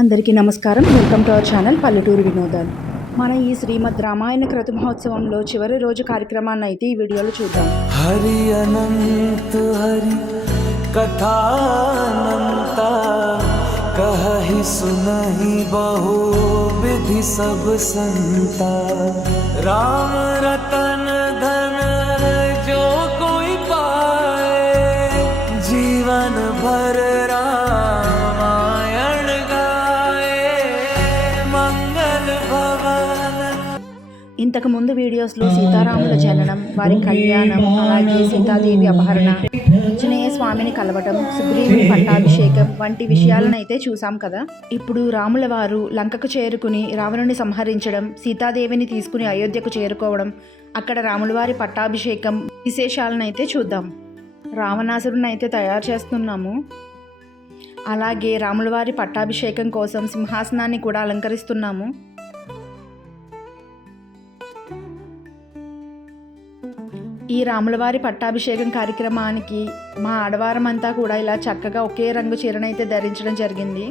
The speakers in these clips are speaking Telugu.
అందరికీ నమస్కారం. వెల్కమ్ టు అవర్ ఛానల్ పల్లెటూరు వినోదాలు. మన ఈ శ్రీమద్ రామాయణ క్రతు మహోత్సవంలో చివరి రోజు కార్యక్రమాన్ని అయితే ఈ వీడియోలో చూద్దాం. హరి అనంత హరి కథానంత కహి సునहि बहु विधि सब संता राम रतन धन जो कोई पाए जीवन भर रामायण गाए मंगल भवन. ఇంతకు ముందు వీడియోస్లో సీతారాముల జననం, వారి కళ్యాణం, అలాగే సీతాదేవి అపహరణ, ఆంజనేయ స్వామిని కలవటం, సుగ్రీవుని పట్టాభిషేకం వంటి విషయాలను అయితే చూసాం కదా. ఇప్పుడు రాముల వారు లంకకు చేరుకుని రావణుని సంహరించడం, సీతాదేవిని తీసుకుని అయోధ్యకు చేరుకోవడం, అక్కడ రాముల వారి పట్టాభిషేకం విశేషాలను అయితే చూద్దాం. రావణాసురుని అయితే తయారు చేస్తున్నాము. అలాగే రాముల వారి పట్టాభిషేకం కోసం సింహాసనాన్ని కూడా అలంకరిస్తున్నాము. ఈ రాములవారి పట్టాభిషేకం కార్యక్రమానికి మా ఆడవారమంతా కూడా ఇలా చక్కగా ఒకే రంగు చీరనైతే ధరించడం జరిగింది.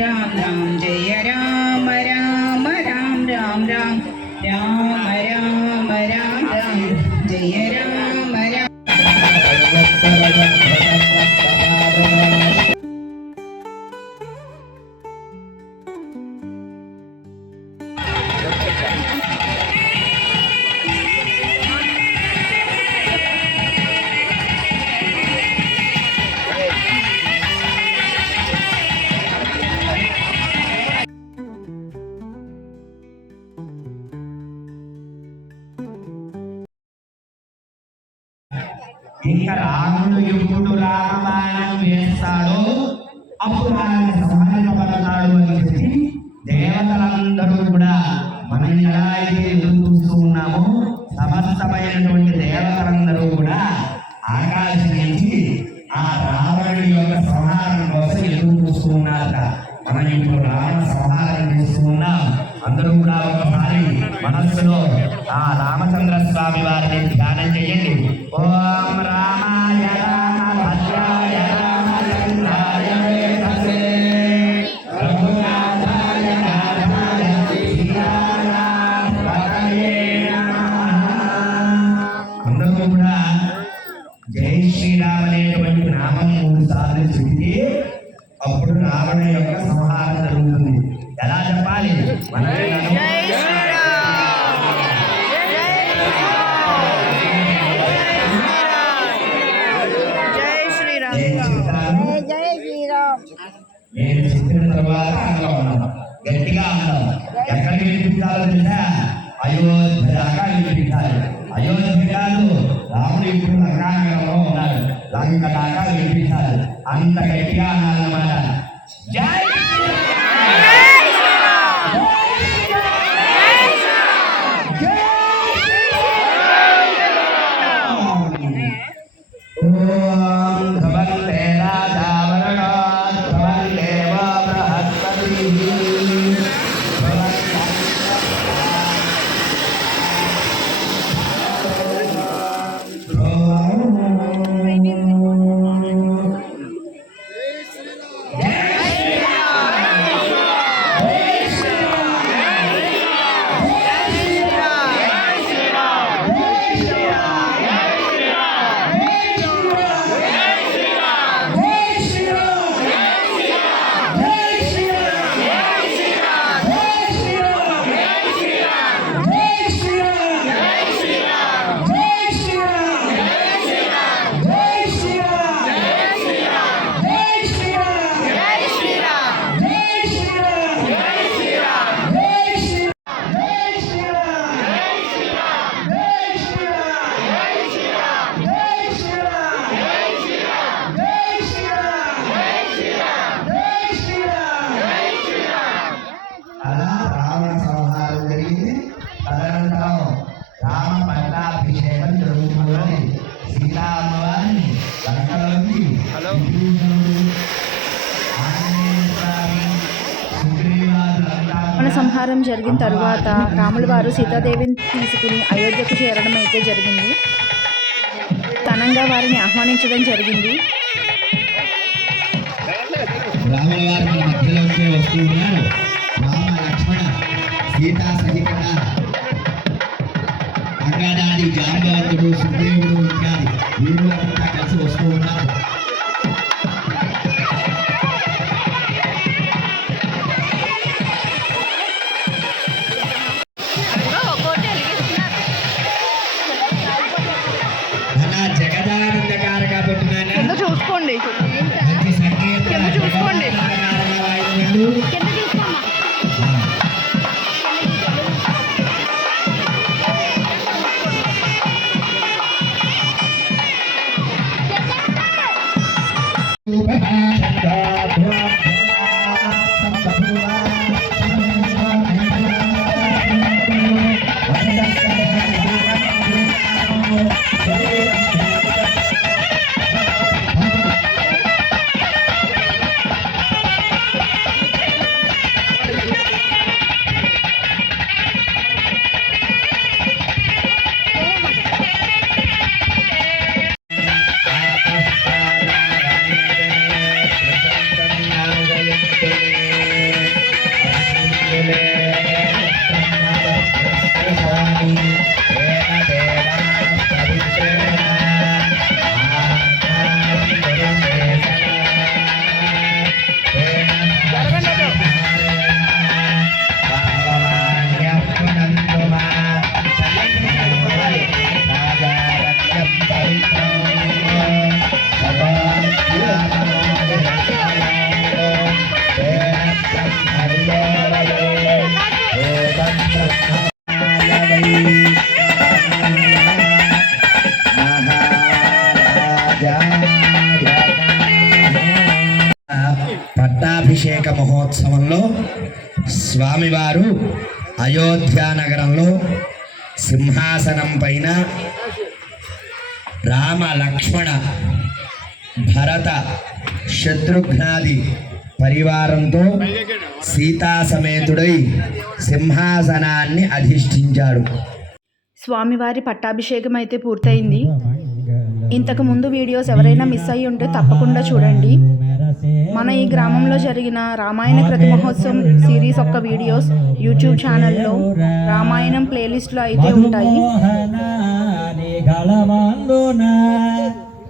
రామ్ రామ్ జయ రామ రామ రామ్ రామ్ రామ్ రామ రామ రామ రామ జయ రామ రామ. ఇంకా రాముడు ఎప్పుడు రామాయణం వేస్తాడో అప్పుడు ఆయన సంహరించబడతాడు అని చెప్పి దేవతలందరూ కూడా మనం ఎలా అయితే ఎదురు చూస్తూ ఉన్నామో సమస్తమైనటువంటి దేవతలందరూ కూడా ఆకాశం నుంచి ఆ రావణుడి యొక్క సంహారం కోసం ఎదురు చూస్తూ ఉన్నారట. మనం ఇప్పుడు రామ సంహారం చేస్తూ ఉన్నాం. అందరూ కూడా ఒకసారి మనస్సులో ఆ రామచంద్ర స్వామి వారిని ధ్యానం చేయండి. ఓం రామాయ రామ భద్రాయ రామచంద్రాయ వేధసే రఘునాథాయ నాథాయ సీతారామపతయే నమః. అందరూ కూడా జై శ్రీరామ్ అనేటువంటి నామం 3 సార్లు చెప్పి అప్పుడు రావణ యొక్క సంహారం జరుగుతుంది. ఎలా చెప్పాలి? మన నేను చెప్పిన తర్వాత అక్కడ ఉన్నాం, గట్టిగా ఉన్నాం. ఎక్కడికి వినిపించాలో తెలుసా? అయోధ్య దాకా వినిపించాలి. అయోధ్య కాదు, రాముడు ఇప్పుడు లంకానగరంలో ఉన్నాడు, లంక దాకా వినిపించాలి. అంత గట్టిగా అన్నారన్నమాట. జై మన సంహారం జరిగిన తరువాత రాముల వారు సీతాదేవిని తీసుకుని అయోధ్యకు చేరడం అయితే జరిగింది. ఘనంగా వారిని ఆహ్వానించడం జరిగింది. రాముల వారు మన మధ్యలోకి వస్తూ ఉన్నారు. రామ లక్ష్మణ సీతా సహితంగా అంగదాది జాంబవంతుడు సుగ్రీవుడు ఇత్యాది వీరు అంతా కలిసి వస్తూ ఉన్నారు. జగదానందకారక పుట్టిన చూసుకోండి మంచి సంగీత చూసుకోండి పట్టాభిషేక మహోత్సవంలో స్వామివారు అయోధ్య నగరంలో సింహాసనం పైన రామ లక్ష్మణ భరత శత్రుఘ్నాది పరివారంతో సీతా సమేతుడై సింహాసనాన్ని అధిష్ఠించాడు. స్వామివారి పట్టాభిషేకం అయితే పూర్తయింది. ఇంతకు ముందు వీడియోస్ ఎవరైనా మిస్ అయ్యి ఉంటే తప్పకుండా చూడండి. మన ఈ గ్రామంలో జరిగిన రామాయణ కృతి మహోత్సవం సిరీస్ యొక్క వీడియోస్ యూట్యూబ్ ఛానల్లో రామాయణం ప్లేలిస్ట్లో అయితే ఉంటాయి.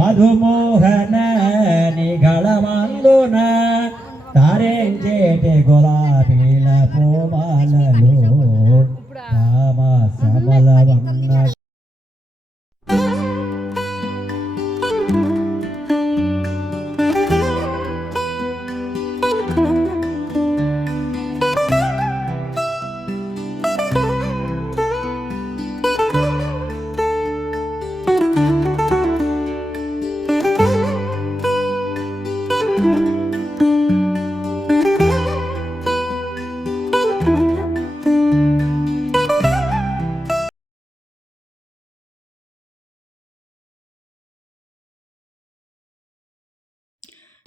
మధుమోహన నిగళమందున తారేంచేటి గులాబీల పూమాలలో రామ సమలవన్న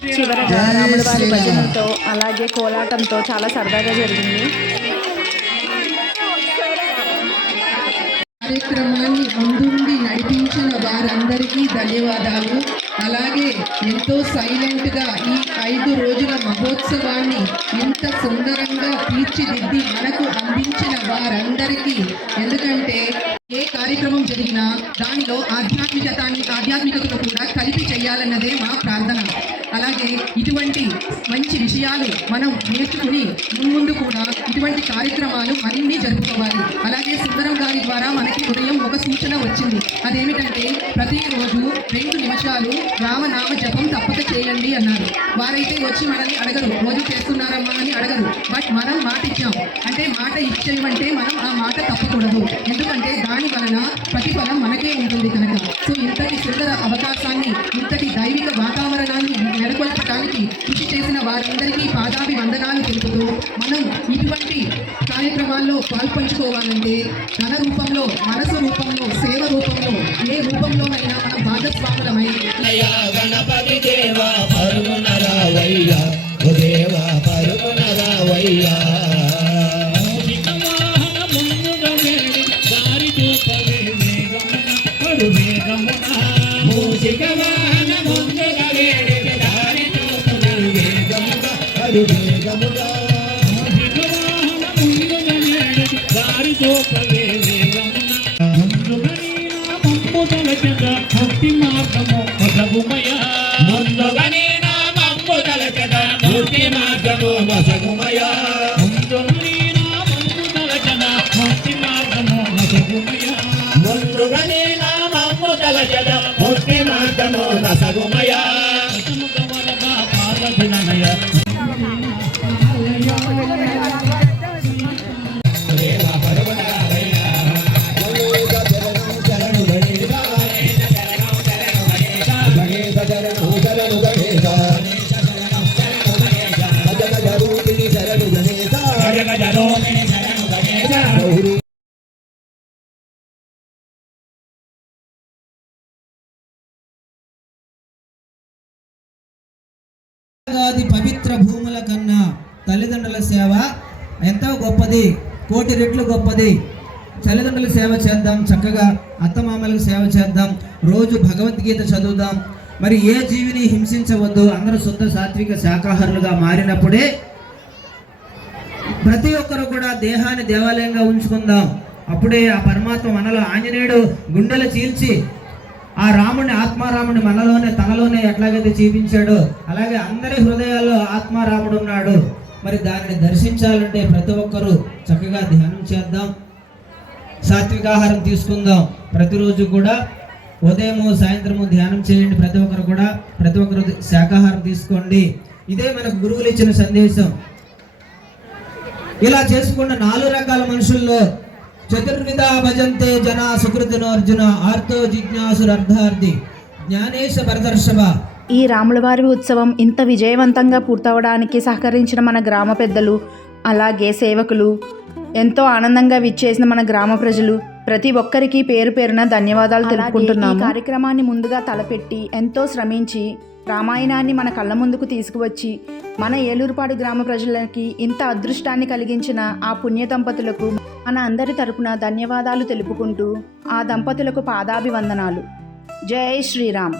చివరగా రాముల వారి భజనలతో అలాగే కోలాటంతో చాలా సరదాగా జరిగింది. కార్యక్రమాన్ని ముందుండి నడిపించిన వారందరికీ ధన్యవాదాలు. అలాగే ఎంతో సైలెంట్గా ఈ 5 రోజుల మహోత్సవాన్ని ఇంత సుందరంగా తీర్చిదిద్ది మనకు అందించిన వారందరికీ, ఎందుకంటే ఏ కార్యక్రమం జరిగినా దానిలో ఆధ్యాత్మికతను కూడా కలిపి చేయాలన్నదే మా ప్రార్థన. అలాగే ఇటువంటి మంచి విషయాలు మనం నేర్చుకుని ముందు కూడా ఇటువంటి కార్యక్రమాలు మరిన్ని జరుపుకోవాలి. అలాగే సుందరం గారి ద్వారా మనకి ఉదయం ఒక సూచన వచ్చింది. అదేమిటంటే ప్రతిరోజు 2 నిమిషాలు రామనామ జపం తప్పక చేయండి అన్నారు. వారైతే వచ్చి మనల్ని అడగరు, రోజు చేస్తున్నారమ్మా అని అడగరు. బట్ మనం మాట ఇచ్చాం అంటే మాట ఇచ్చేమంటే మనం ఆ మాట తప్పకూడదు. ఎందుకంటే దాని వలన ప్రతిఫలం మనకే ఉంటుంది కనుక. సో ఇంతటి సుందర అవకాశాన్ని, ఇంతటి దైవిక వాతావరణాన్ని నెలకొల్పడానికి కృషి చేసిన వారందరికీ పాదాభివందనాలు తెలుపుతూ, మనం ఇటువంటి కార్యక్రమాల్లో పాల్పంచుకోవాలంటే ధన రూపంలో, మనసు రూపంలో, సేవ రూపంలో, ఏ రూపంలోనైనా మనం భాగస్వాములమై గణపతి దేవా పరుగున రావయ్యా, ఓ దేవా పరుగున రావయ్యా. మూషిక వాహన ముందుగా వేడి దారి చూపవే వేగముగా నడు వేగముగా భక్తి మార్గము మసగుమయ ముందుగనే నామము తలచద భక్తి మార్గము మసగుమయ ముందుగనే నామము తలచద భక్తి మార్గము మసగుమయ ముందుగనే నామము తలచద భక్తి మార్గము మసగుమయ సముగవరగా పాలదినయ ఆది పవిత్ర భూముల కన్నా తల్లిదండ్రుల సేవ ఎంతో గొప్పది, కోటి రెట్లు గొప్పది. తల్లిదండ్రుల సేవ చేద్దాం, చక్కగా అత్తమామలకు సేవ చేద్దాం, రోజు భగవద్గీత చదువుదాం. మరి ఏ జీవిని హింసించవద్దు, అందరూ శుద్ధ సాత్విక శాకాహారులుగా మారినప్పుడే ప్రతి ఒక్కరు కూడా దేహాన్ని దేవాలయంగా ఉంచుకుందాం. అప్పుడే ఆ పరమాత్మ మనలో, ఆంజనేయుడు గుండెలు చీల్చి ఆ రాముడిని, ఆత్మారాముడిని మనలోనే, తనలోనే ఎట్లాగైతే చూపించాడో అలాగే అందరి హృదయాల్లో ఆత్మారాముడు ఉన్నాడు. మరి దానిని దర్శించాలంటే ప్రతి ఒక్కరూ చక్కగా ధ్యానం చేద్దాం, సాత్వికాహారం తీసుకుందాం. ప్రతిరోజు కూడా ఉదయము సాయంత్రము ధ్యానం చేయండి. ప్రతి ఒక్కరు శాకాహారం తీసుకోండి. ఇదే మనకు గురువులు ఇచ్చిన సందేశం. ఇలా చేసుకున్న 4 రకాల మనుషుల్లో చతుర్విధ భజంతే జన సుకృతినో అర్జున ఆర్తో జిజ్ఞాసురర్ధార్థి జ్ఞానేశ భరదర్శభ. ఈ రాములవారి ఉత్సవం ఇంత విజయవంతంగా పూర్తవడానికి సహకరించిన మన గ్రామ పెద్దలు, అలాగే సేవకులు, ఎంతో ఆనందంగా విచ్చేసిన మన గ్రామ ప్రజలు, ప్రతి ఒక్కరికి పేరు పేరున ధన్యవాదాలు తెలుపుకుంటున్నాము. ఈ కార్యక్రమాన్ని ముందుగా తలపెట్టి ఎంతో శ్రమించి రామాయణాన్ని మన కళ్ళ ముందుకు తీసుకువచ్చి మన ఏలూరుపాడు గ్రామ ప్రజలకి ఇంత అదృష్టాన్ని కలిగించిన ఆ పుణ్య దంపతులకు మన అందరి తరపున ధన్యవాదాలు తెలుపుకుంటూ ఆ దంపతులకు పాదాభివందనాలు. జై శ్రీరామ్.